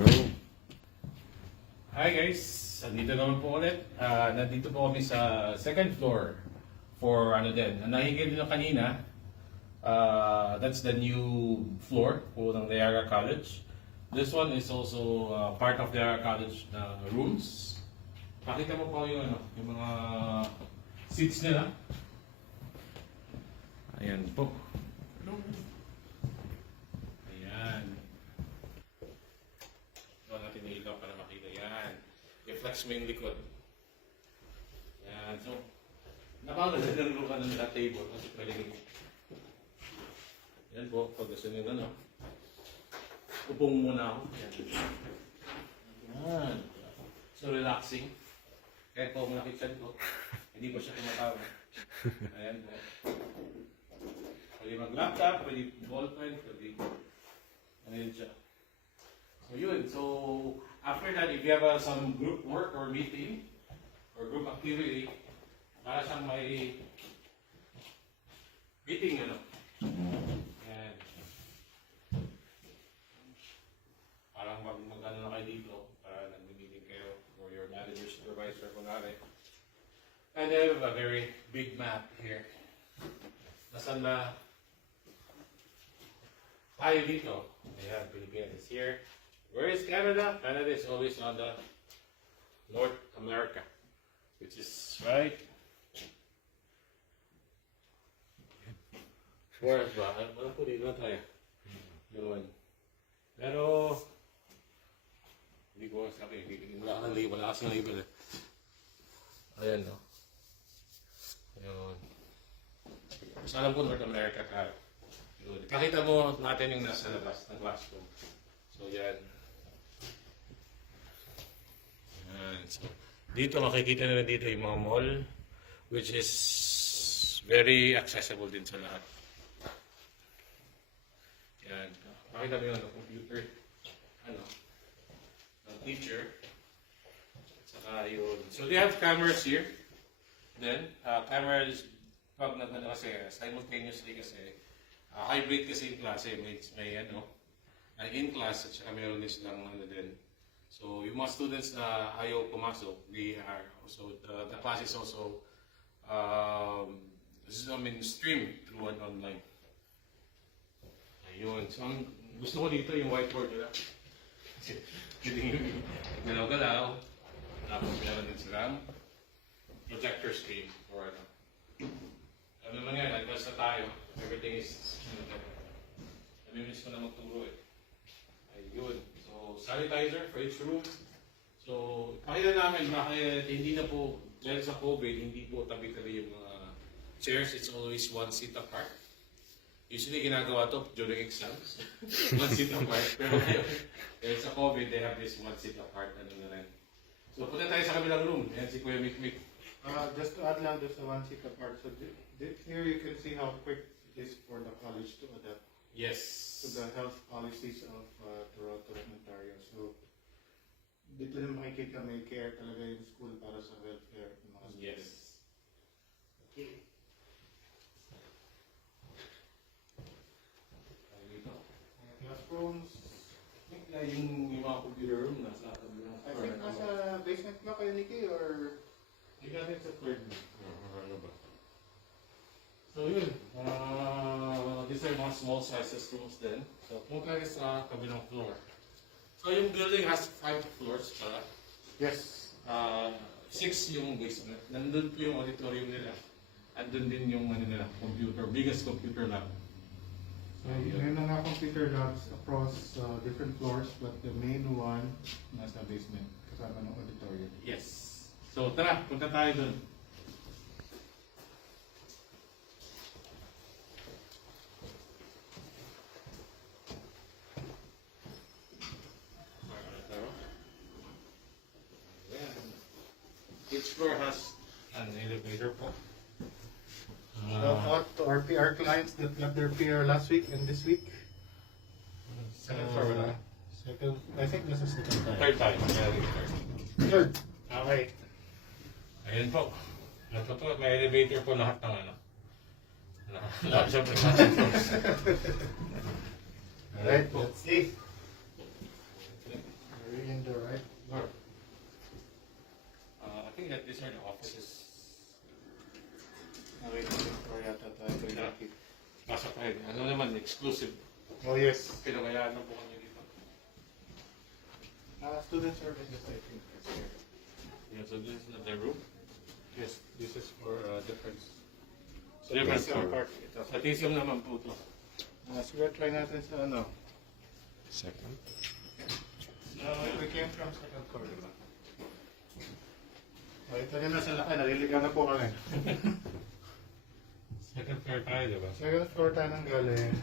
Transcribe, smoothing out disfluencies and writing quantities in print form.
Go. Hi guys, nandito naman po ulit. Nandito po kami sa second floor for ano din. Nakikita nyo kanina, that's the new floor po ng Niagara College. This one is also part of Niagara College rooms. Pakita mo po yung, yung mga seats nila. Ayan po. Ayan. Ito natin yung ilaw para makita. Yan. I-flex mo yung likod. Yan. So, napakaganda ka ng table kasi pwede. Yan po. Pag gusto nyo gano'n. Upong muna ako. Yan. Yan. So, relaxing. Kaya po malakit ko. Hindi pa siya tumatawa. Ayan po. Pwede mag-laptop, pwede ballpen, pwede ano yun siya. So yun, so after that, if you have some group work or meeting or group activity, para siyang may meeting ano. Yan. Parang mag-ano na kayo dito, para nag-meeting kayo or your manager, supervisor, kunwari. And they have a very big map here. Nasaan na tayo dito? Ayan, Philippines is here. Where is Canada? Canada is always on the North America, which is right. Where is ba? Ano po dito na tayo? Yun. Pero, hindi ko sabi, wala ka ng label, wala kasi ng label eh. Ayan, no? Yun. So, alam ko North America tayo. Yun. Pakita mo natin yung nasa labas ng classroom. So, yan. Yan. So, dito makikita nila dito yung mga mall, which is very accessible din sa lahat. Yan. Pakita mo yung computer. Ano? Ng teacher. Saka yun. So, they have cameras here. Then, cameras, pag nagano kasi, simultaneously kasi, hybrid kasi yung klase, may ano, in class at saka meron din silang ano din. So, yung mga students na ayaw pumasok, they are also, the class is also, streamed through an online. Ayun. So, ang gusto ko dito yung whiteboard nila. Kasi, yung galaw-galaw. Tapos meron din silang projector screen or ano. Ano naman yan, advance na tayo. Everything is, namimiss ko na magturo eh. Ayun. So, sanitizer for each room. So, pakita namin bakit hindi na po, dahil sa COVID, hindi po tabi-tabi yung mga chairs. It's always one seat apart. Usually, ginagawa to during exams. One seat apart. Pero dahil sa COVID, they have this one seat apart. Ano na rin. So, punta tayo sa kabilang room. Ayan si Kuya Mikmik. Just to add lang, there's a one seat apart. So here you can see how quick it is for the college to adapt Yes. to the health policies of Toronto and Ontario. So dito na makikita may care talaga yung school para sa welfare ng mga students. Yes. Okay. Dito. Classrooms. Yung mga computer room nasa kabilang. I think nasa basement na kayo, Nikki, or Hindi natin sa third room. Ano ba? So yun. These are mga small sizes rooms din. So punta tayo sa kabilang floor. So yung building has 5 floors pala. yes. 6 yung basement. Nandun po yung auditorium nila. Andun din yung ano nila, computer, biggest computer lab. So may mga computer labs across different floors, but the main one nasa basement kasama ng auditorium. Yes. So tara, punta tayo dun. Each floor has an elevator po. Shout out to our PR clients that got their PR last week and this week. Second floor wala. Second, I think this is second time. Third time. Third. Third. Okay. Ayun po. Ito po, may elevator po lahat ng ano. Lahat siya po. Alright, let's see. pasok kayo. Ano naman, exclusive. Oh yes. Pinakayaan na po kami dito. Student services, I think. Is here. Yeah, so this is the room. Yes, this is for different. Different Tisium floor. part ito. Sa Tisium naman po ito. Siguro try natin sa ano. Second. We came from Sun-Cor, di ba? Ito rin na sa laki, naliligaw na po kami. Second floor tayo, di ba? Second floor tayo nang galing.